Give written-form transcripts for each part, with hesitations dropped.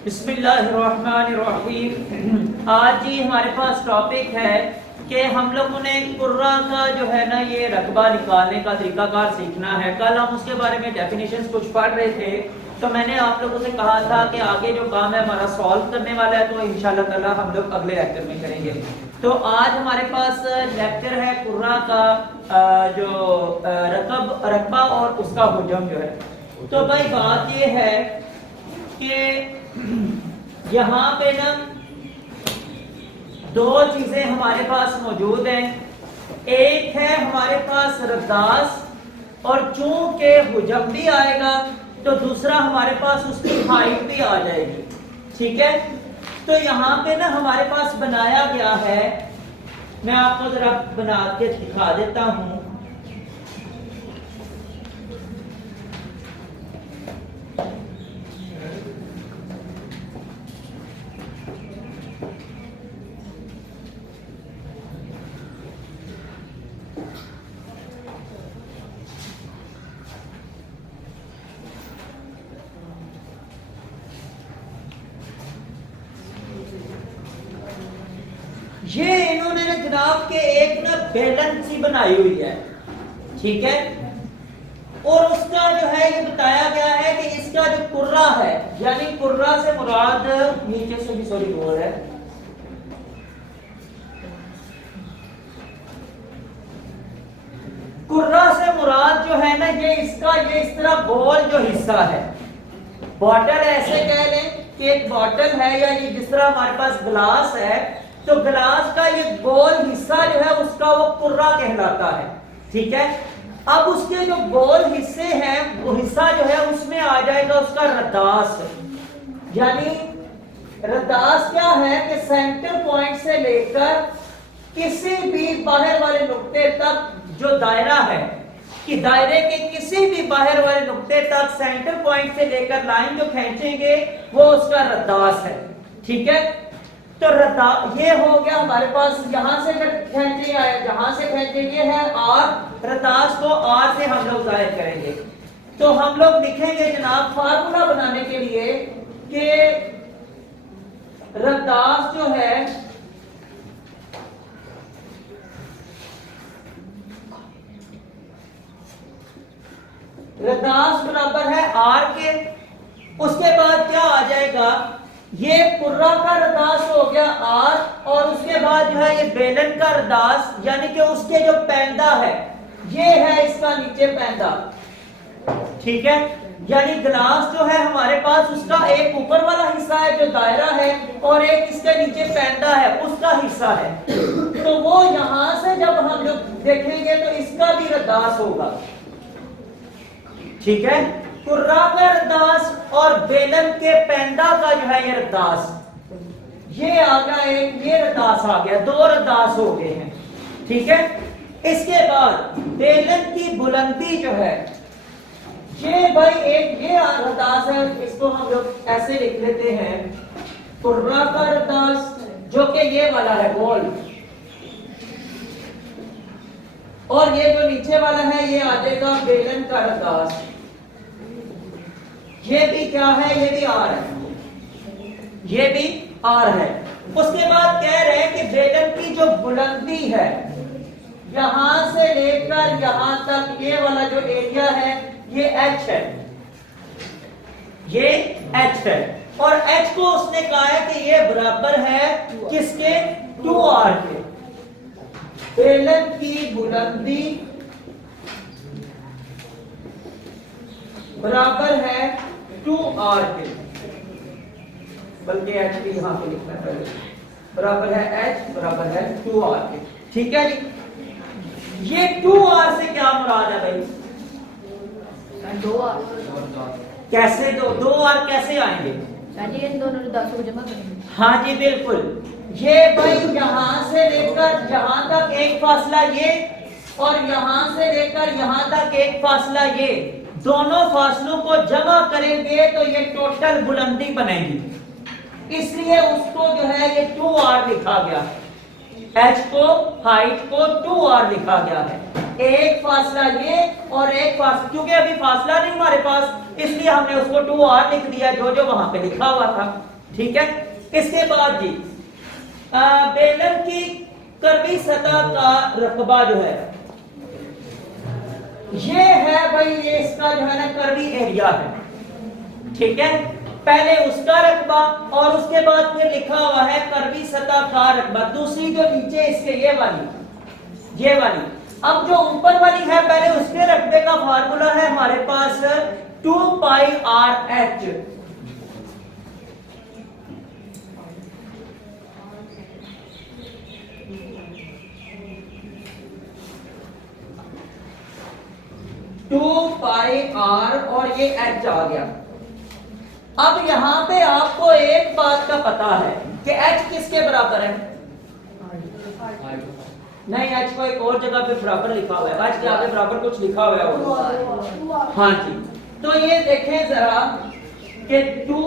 बिस्मिल्लाहिर्रहमानिर्रहीम। आज जी हमारे पास टॉपिक है कि हम लोगों ने कुर्रा का जो है ना ये रकबा निकालने का तरीकाकार सीखना है। कल हम उसके बारे में डेफिनेशंस कुछ पढ़ रहे थे, तो मैंने आप लोगों से कहा था कि आगे जो काम है हमारा सॉल्व करने वाला है, तो इंशाल्लाह ताला हम लोग अगले लेक्चर में करेंगे। तो आज हमारे पास लेक्चर है कुर्रा का जो रकबा और उसका हुजम जो है। तो भाई बात ये है कि यहाँ पे ना दो चीजें हमारे पास मौजूद हैं। एक है हमारे पास रद्दास, और चूंकि हुजम भी आएगा तो दूसरा हमारे पास उसकी हाइट भी आ जाएगी। ठीक है, तो यहाँ पे ना हमारे पास बनाया गया है, मैं आपको जरा बना के दिखा देता हूं। ये इन्होंने ना जनाब के एक ना बैलेंस सी बनाई हुई है, ठीक है। और उसका जो है ये बताया गया है कि इसका जो कुर्रा है, यानी कुर्रा से मुराद नीचे से भी सॉरी बोल है, कुर्रा से मुराद जो है ना ये इसका ये इस तरह गोल जो हिस्सा है, बॉटल ऐसे कह लें कि एक बॉटल है, या ये जिस तरह हमारे पास ग्लास है, तो ग्लास का ये गोल हिस्सा जो है उसका वो कुर्रा कहलाता है। ठीक है, अब उसके जो गोल हिस्से हैं वो हिस्सा जो है उसमें आ जाएगा उसका रद्दास। यानी रद्दास क्या है कि सेंटर पॉइंट से लेकर किसी भी बाहर वाले नुक्ते तक जो दायरा है, कि दायरे के किसी भी बाहर वाले नुक्ते तक सेंटर पॉइंट से लेकर लाइन जो खींचेंगे वो उसका रद्दास है। ठीक है, तो ये हो गया हमारे पास, यहां से खींचे आए, जहां से खींचेंगे है आर, रद्दास को आर से हम लोग जाहिर करेंगे। तो हम लोग लिखेंगे जनाब फार्मूला बनाने के लिए कि रद्दास जो है रद्दास बराबर है आर के। उसके बाद क्या आ जाएगा, ये कुर्रा का रद्दास हो गया आर, और उसके बाद जो है ये बेलन का रद्दास, यानी कि उसके जो पैंदा है ये है इसका नीचे पैंदा। ठीक है, यानी ग्लास जो है हमारे पास उसका एक ऊपर वाला हिस्सा है जो दायरा है, और एक इसके नीचे पैंदा है उसका हिस्सा है। तो वो यहां से जब हम लोग देखेंगे तो इसका भी रद्दास होगा। ठीक है, कुर्रा का रद्दास और बेलन के पैंदा का जो है ये रद्दास, ये आ गया एक, ये रद्दास आ गया, दो रद्दास हो गए हैं। ठीक है, इसके बाद बेलन की बुलंदी जो है ये भाई एक ये रद्दास है, इसको हम लोग ऐसे लिख लेते हैं, कुर्रा का रद्दास जो कि ये वाला है गोल, और ये जो नीचे वाला है ये आ जाएगा बेलन का रद्दास। ये भी क्या है, ये भी आर है, ये भी आर है। उसके बाद कह रहे हैं कि बेलन की जो बुलंदी है यहां से लेकर यहां तक, ये वाला जो एरिया है ये एच है, ये एच है, और एच को उसने कहा है कि ये बराबर है किसके, 2r के। बेलन की बुलंदी बराबर है 2r के, बल्कि h भी यहां पे लिखना है, बराबर है h बराबर है 2r के। ठीक है जी, ये 2r से क्या मुराद है भाई, 2r कैसे 2r कैसे आएंगे, इन दोनों रद्दासों को जमा करेंगे। हाँ जी बिल्कुल, ये भाई यहां से लेकर यहां तक एक फासला ये, और यहां से लेकर यहां तक एक फासला ये, दोनों फासलों को जमा करेंगे तो ये टोटल बुलंदी बनेगी। इसलिए उसको जो है ये 2r लिखा गया, h को हाइट को 2r लिखा गया है। एक फासला ये और एक फासला, क्योंकि अभी फासला नहीं हमारे पास इसलिए हमने उसको 2r लिख दिया जो जो वहां पे लिखा हुआ था। ठीक है, इसके बाद जी बेलन की कर्वी सतह का रकबा जो है ये है भाई, ये इसका जो है ना कर्वी एरिया है। ठीक है, पहले उसका रकबा और उसके बाद फिर लिखा हुआ है कर्वी सतह का रकबा, दूसरी जो नीचे इसके ये वाली। अब जो ऊपर वाली है पहले उसके रकबे का फार्मूला है हमारे पास 2 पाई आर एच। और ये एच आ गया। अब यहां पे आपको एक बात का पता है कि एच किसके बराबर है? नहीं, एच को एक और जगह पे बराबर लिखा हुआ है, एच के आगे बराबर कुछ लिखा हुआ है। हाँ जी, तो ये देखें जरा कि 2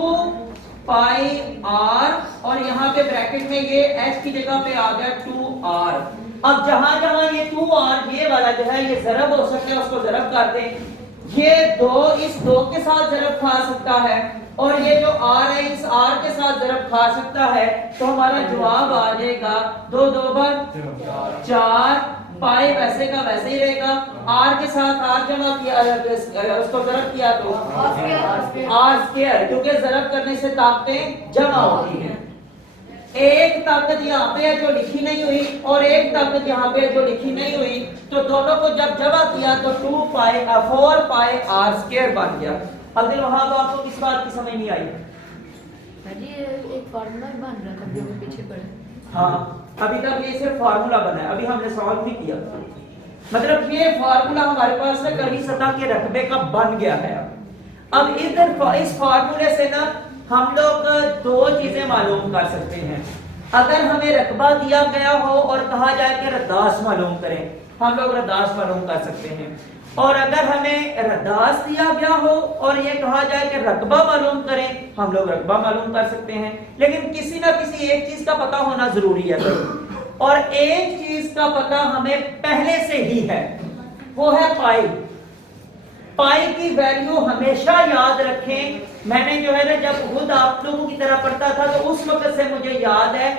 पाई आर और यहाँ पे ब्रैकेट में ये एच की जगह पे आ गया 2r। अब जहां जहां ये 2r ये वाला जो है ये जरब हो सकता है, उसको जरब कर दें। ये 2 इस 2 के साथ जरब खा सकता है और ये जो r है इस r के साथ जरब खा सकता है, तो हमारा जवाब आ जाएगा 2 2 4 पाई वैसे का वैसे ही रहेगा, r के साथ r जमा किया उसको जरब किया तो r स्क्वायर, क्योंकि जरब करने से ताकतें जमा होती हैं। एक ताकत यहाँ पे है जो लिखी नहीं हुई और एक ताकत यहाँ पे जो लिखी नहीं हुई, तो दोनों को जब जमा किया तो 4 पाई आर स्क्वायर बन गया। अब्दुल वहाब आपको किस बात की समझ नहीं आई? जी एक फार्मूला बन रहा था जो पीछे पड़े। हाँ, अभी तक ये सिर्फ फार्मूला बना है, अभी हमने सॉल्व नहीं किया। मतलब ये फार्मूला हमारे पास ना कर्वी सतह के रकबे का बन गया है। अब इधर इस फार्मूले से ना हम लोग 2 चीजें मालूम कर सकते हैं। अगर हमें रकबा दिया गया हो और कहा जाए कि रद्दास मालूम करें, हम लोग रद्दास मालूम कर सकते हैं। और अगर हमें रद्दास दिया गया हो और ये कहा जाए कि रकबा मालूम करें, हम लोग रकबा मालूम कर सकते हैं। लेकिन किसी ना किसी एक चीज का पता होना जरूरी है, और एक चीज का पता हमें पहले से ही है, वो है पाई। पाई की वैल्यू हमेशा याद रखें। मैंने जो है ना जब खुद आप लोगों की तरह पढ़ता था तो उस वक्त से मुझे याद है,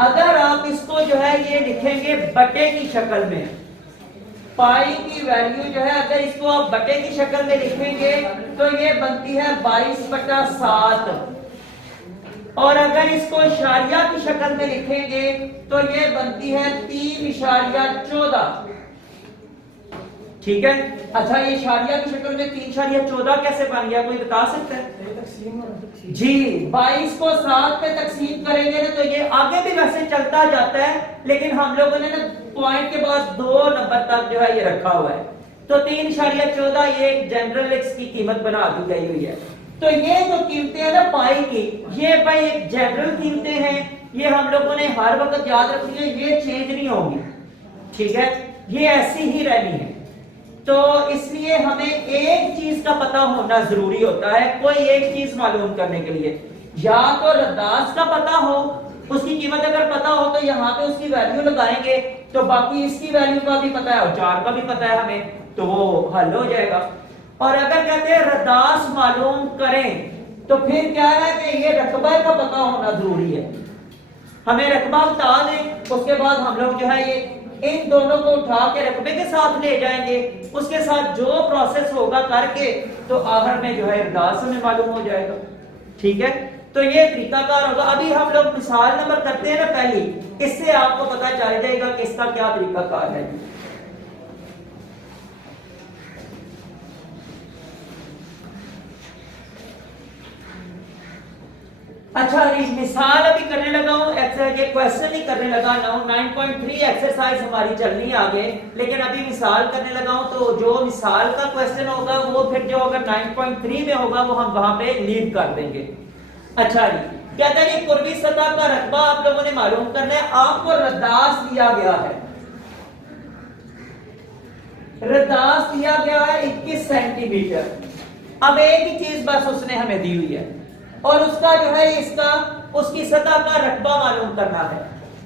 अगर आप इसको जो है ये लिखेंगे बटे की शक्ल में, पाई की वैल्यू जो है अगर इसको आप बटे की शक्ल में लिखेंगे तो ये बनती है 22/7, और अगर इसको इशारिया की शक्ल में लिखेंगे तो ये बनती है 3.14। ठीक है, अच्छा ये इशारिया की शक्ल में 3.14 कैसे बन गया, कोई बता सकता है? जी 22 को 7 पे तकसीम करेंगे ना तो ये आगे भी वैसे चलता जाता है, लेकिन हम लोगों ने ना पॉइंट के बाद 2 नंबर तक जो है ये रखा हुआ है, तो 3.14 ये एक जनरल एक्स की कीमत बना दी गई हुई है। तो ये जो कीमतें हैं ना पाई की, ये भाई एक जनरल कीमतें हैं, ये हम लोगों ने हर वक्त याद रखनी है, ये चेंज नहीं होंगी। ठीक है, ये ऐसी ही रहनी है। तो इसलिए हमें एक चीज का पता होना जरूरी होता है, कोई एक चीज मालूम करने के लिए, या तो रद्दास का पता हो, उसकी कीमत अगर पता हो तो यहाँ पे उसकी वैल्यू लगाएंगे, तो बाकी इसकी वैल्यू का भी पता है और 4 का भी पता है हमें, तो वो हल हो जाएगा। और अगर कहते हैं रद्दास मालूम करें तो फिर क्या है कि ये रकबे का पता होना जरूरी है। हमें रकबा बता दें, उसके बाद हम लोग जो है ये इन दोनों को उठा के रकबे के साथ ले जाएंगे, उसके साथ जो प्रोसेस होगा करके तो आखिर में जो है रद्दास हमें मालूम हो जाएगा। ठीक है, तो ये तरीकाकार होगा। अभी हम लोग मिसाल नंबर करते हैं ना पहली, इससे आपको पता चल जाएगा कि इसका क्या तरीकाकार है। अच्छा, मिसाल अभी करने लगा हूं, ये क्वेश्चन नहीं करने लगा ना, 9.3 एक्सरसाइज हमारी चलनी आगे, लेकिन अभी मिसाल करने लगा हूं, तो जो मिसाल का क्वेश्चन होगा वो फिर जो अगर 9.3 में होगा वो हम वहां पे लीव कर देंगे। अच्छा जी, कहते हैं कि कुर्वी सतह का रकबा आप लोगों ने मालूम करना है। आपको रद्दास दिया गया है, रद्दास दिया गया है 21 सेंटीमीटर। अब एक ही चीज बस उसने हमें दी हुई है और उसका जो है इसका उसकी सतह का रकबा मालूम करना है।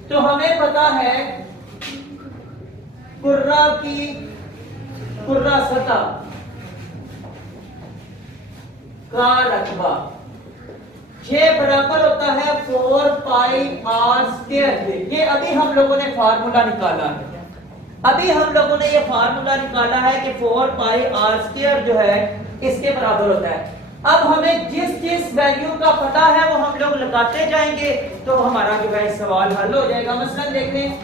तो हमें पता है कुर्रा की कुर्रा सतह का रकबा ये बराबर होता है 4 पाई आर स्क्वायर। ये अभी हम लोगों ने फार्मूला निकाला है, अभी हम लोगों ने ये फार्मूला निकाला है कि 4 पाई आर स्क्वायर जो है इसके बराबर होता है। अब हमें जिस वैल्यू का पता है वो हम लोग लगाते जाएंगे तो हमारा जो है सवाल हल हो जाएगा। मसलन देख लें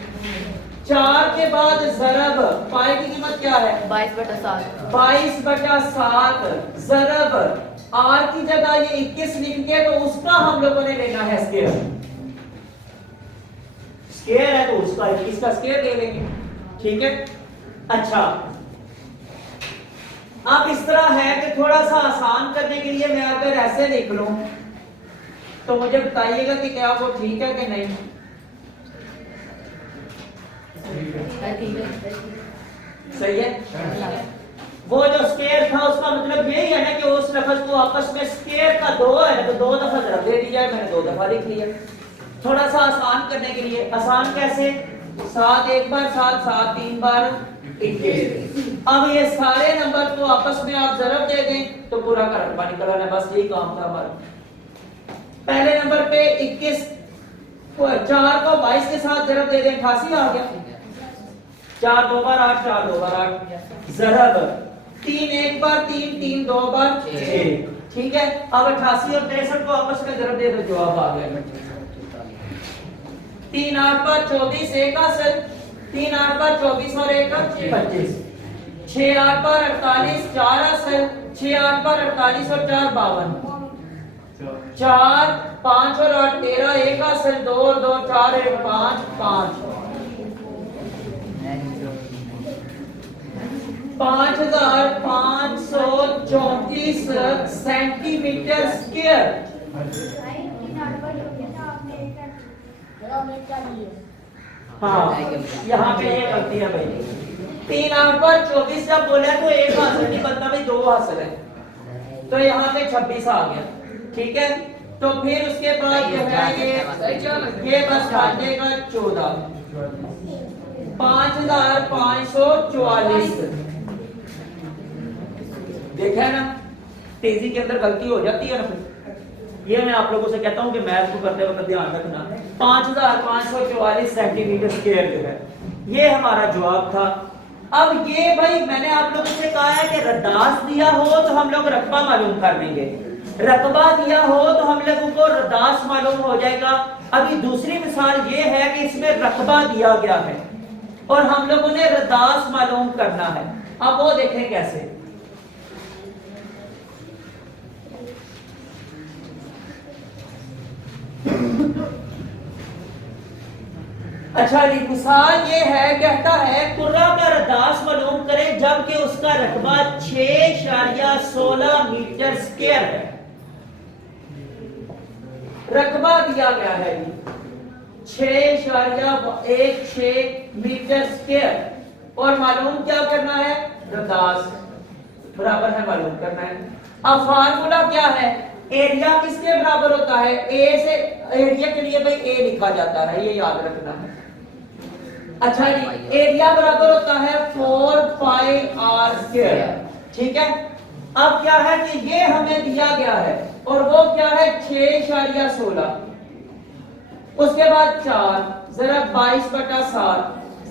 4 के बाद ज़रब पाई की कीमत क्या है 22/7 22/7 ज़रब आर की जगह ये 21 लिख के तो उसका हम लोगों ने लेना है स्क्वायर। स्क्वायर है तो उसका 21 का स्क्वायर ले लेंगे, ठीक है। अच्छा अब इस तरह है कि थोड़ा सा आसान करने के लिए मैं अगर ऐसे लिख लूं तो मुझे बताइएगा कि क्या वो ठीक है कि नहीं। सही है। वो जो स्क्वायर था उसका मतलब यही है ना कि उस लफ्ज को आपस में स्क्वायर का 2 है तो 2 दफा जरा दे दिया, मैंने 2 दफा लिख लिया थोड़ा सा आसान करने के लिए। आसान कैसे 7 एक बार 7 7 3 बार 21। अब ये सारे नंबर को आपस में आप ज़रब दे दें तो पूरा का रकबा निकल आना, बस यही काम था हमारा। पहले नंबर पे 21 को 4 को 22 के साथ ज़रब दे दें 88 आ गया। 4 2 बार 8 4 2 बार 8 ज़रब 3 एक बार 3 3 2 बार 6, ठीक है। अब 88 और 63 को आपस में ज़रब दे दो जवाब आ गया। 3 8 बार 24 एक असल 3 8 बार 24 और 1 25 6 8 बार 48 4 असल 6 8 बार 48 और 4 52 4 5 और 8 13 1 असल 2 और 2 4 1 5 5 5534 सेंटीमीटर स्क्वायर। हाँ यहाँ पे ये गलती है भाई। 3 8 बार 24 जब बोला तो 1 हासिल नहीं बनता भाई, 2 हासिल है तो यहाँ पे 26 आ गया, ठीक है। तो फिर उसके बाद जो है ये बस काटेगा 14 5544। देखा ना तेजी के अंदर गलती हो जाती है ना। फिर ये मैं आप लोगों से कहता हूं कि मैथ को करते वक्त ध्यान रखना। 5544 सेंटीमीटर स्क्वायर जो है ये हमारा जवाब था। अब ये भाई मैंने आप लोगों से कहा है कि रदास दिया हो तो हम लोग रकबा मालूम कर लेंगे, रकबा दिया हो तो हम लोगों को रदास मालूम हो जाएगा। अभी दूसरी मिसाल ये है कि इसमें रकबा दिया गया है और हम लोगों ने रदास मालूम करना है। अब वो देखें कैसे। अच्छा जी मिसाल ये है, कहता है कुर्रा का रदास मालूम करें जबकि उसका रकबा 6.16 मीटर स्क्वायर है। रकबा दिया गया है 6.16 मीटर स्क्वायर और मालूम क्या करना है रदास बराबर है मालूम करना है। अब फार्मूला क्या है, एरिया किसके बराबर होता है, ए से एरिया के लिए भाई ए लिखा जाता है, ये याद रखना है। अच्छा जी एरिया बराबर होता है 4 पाई आर स्क्वायर, ठीक है। अब क्या है कि ये हमें दिया गया है और वो क्या है 6.16, उसके बाद 4 जरा 22/7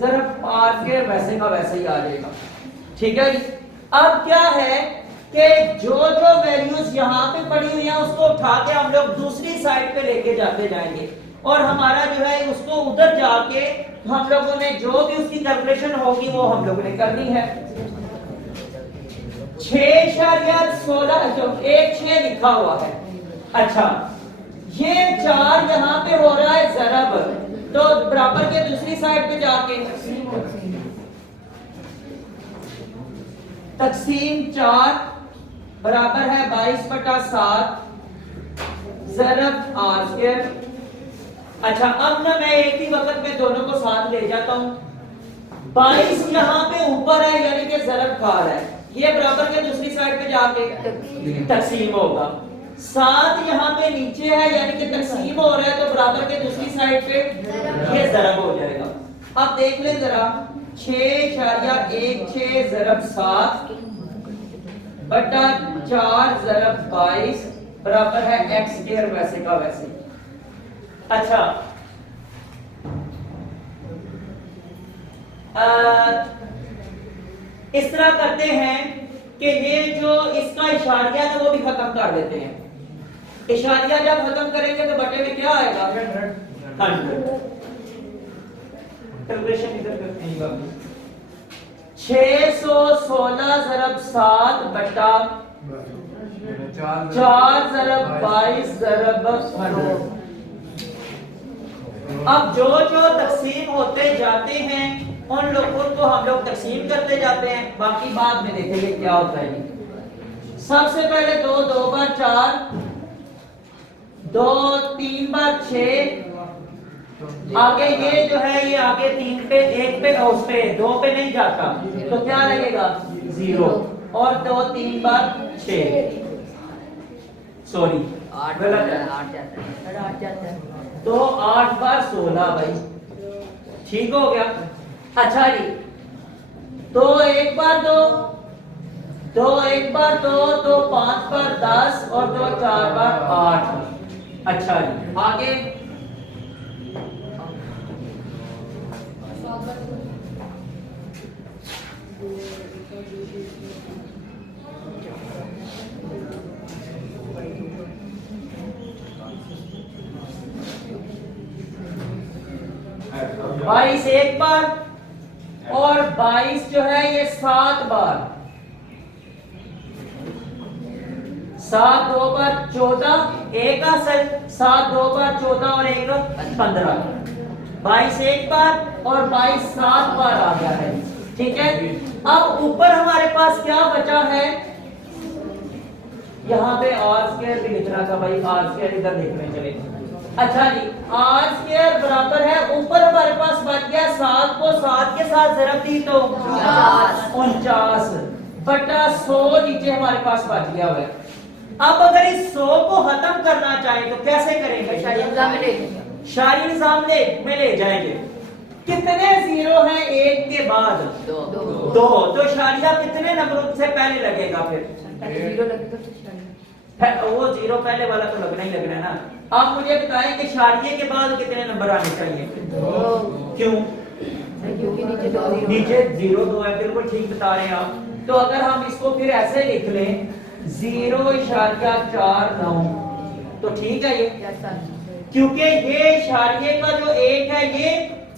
जरा आर स्क्वायर वैसे का वैसे ही आ जाएगा, ठीक है जी। अब क्या है कि जो जो वैल्यूज यहाँ पे पड़ी हुई हैं उसको उठा के हम लोग दूसरी साइड पे लेके जाते जाएंगे और हमारा जो है उसको उधर जाके हम लोगों ने जो भी उसकी कैलकुलेशन होगी वो हम लोगों ने करनी है। 6.16 जो 1.6 लिखा हुआ है। अच्छा ये 4 यहाँ पे हो रहा है ज़रब, तो बराबर के दूसरी साइड पे जाके तकसीम 4 बराबर है 22/7 ज़रब आर स्क्वायर। अच्छा अब ना मैं एक ही वक्त में दोनों को साथ ले जाता हूं। 22 यहाँ पे ऊपर है यानी कि ज़रब खार है, ये बराबर के दूसरी साइड पे जाके तकसीम होगा। 7 यहाँ पे नीचे है यानी कि तकसीम हो रहा है तो बराबर के दूसरी साइड पे ये ज़रब हो जाएगा। अब देख ले जरा 6.16 ज़रब 7 बटा 4 ज़रब 22 बराबर है x स्क्वायर वैसे का वैसे। अच्छा इस तरह करते हैं कि ये जो इसका इशारिया है वो भी खत्म कर देते हैं। इशारिया जब खत्म करेंगे तो बटे में क्या आएगा 100। कैलकुलेशन इधर करते हैं बाबू। 616 ज़रब 7 बटा 4 ज़रब 22 ज़रब 100। अब जो जो तकसीम होते जाते हैं उन लोगों को हम लोग तकसीम करते जाते हैं, बाकी बाद में देखेंगे क्या होता है। सबसे पहले 2 2 बार 4, 2 3 बार 6, आगे ये जो है ये आगे 3 पे 1 पे उस पे 2 पे नहीं जाता तो क्या लगेगा 0 और 2 3 बार 6 सॉरी 8 गलत है 8 जाता है तो 8 बार 16 भाई ठीक हो गया। अच्छा जी तो 1 बार 2, 2 1 बार 2, तो 5 बार 10 और 2 4 बार 8। अच्छा जी आगे बाईस 1 बार और 22 जो है ये 7 बार, 7 2 बार 14 एक असल 7 2 बार 14 और 1 15। 22 1 बार और 22 7 बार आ गया है। ठीक है अब ऊपर हमारे पास क्या बचा है, यहाँ पे आर स्क्वायर भी लिखना था भाई, आर स्क्वायर इधर लिखने चले। अच्छा जी आर स्क्वायर बराबर है ऊपर हमारे पास बच गया 7 को 7 के साथ ज़रब दी तो 49 बटा 100 नीचे हमारे पास बच गया हुआ है। अब अगर इस 100 को खत्म करना चाहे तो कैसे करेंगे, शारी निजाम में ले जाएंगे। कितने जीरो हैं 1 के बाद 2 तो शारिया कितने नंबरों से पहले लगेगा, फिर वो 0 पहले वाला तो लगना ही लगना है ना। आप मुझे बताएं कि शारिये के बाद कितने नंबर आने चाहिए, क्यों नीचे 0 2 है, बिल्कुल ठीक बता रहे हैं आप। तो अगर हम इसको फिर ऐसे लिख लें 0.49 तो ठीक है ये, क्योंकि ये इशारिये का जो 1 है ये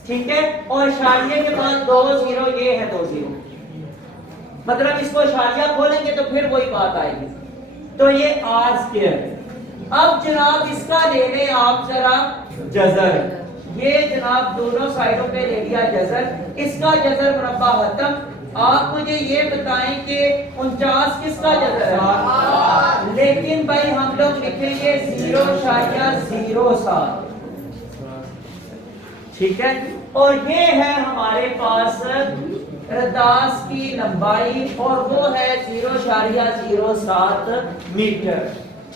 ठीक है और इशारिये के बाद 2 0 ये है 2 0, मतलब इसको इशारिया खोलेंगे तो फिर वही बात आएगी। तो ये आर स्क्वायर। अब जनाब इसका ले लें आप जरा जजर, ये जनाब दोनों साइडों पे ले लिया जजर, इसका जजर मुरब्बा खत्म। आप मुझे ये बताएं कि 49 किसका जजर है, लेकिन भाई हम लोग लिखेंगे 0.07 ठीक है। और ये है हमारे पास रदास की लंबाई और वो है 0.07 मीटर।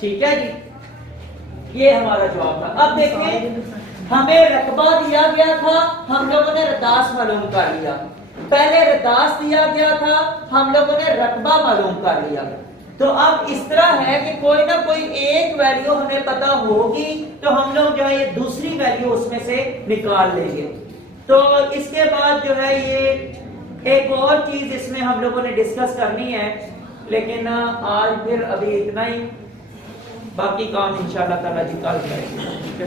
ठीक है जी ये हमारा जवाब था। अब देखें हमें रकबा दिया गया था, हम लोगों ने रदास मालूम कर लिया। पहले रदास दिया गया था, हम लोगों ने रकबा मालूम कर लिया। तो अब इस तरह है कि कोई ना कोई एक वैल्यू हमें पता होगी तो हम लोग जो है ये दूसरी वैल्यू उसमें से निकाल लेंगे। तो इसके बाद जो है ये एक और चीज इसमें हम लोगों ने डिस्कस करनी है, लेकिन आज फिर अभी इतना ही, बाकी काम इंशाअल्लाह ताला जी कल करेंगे।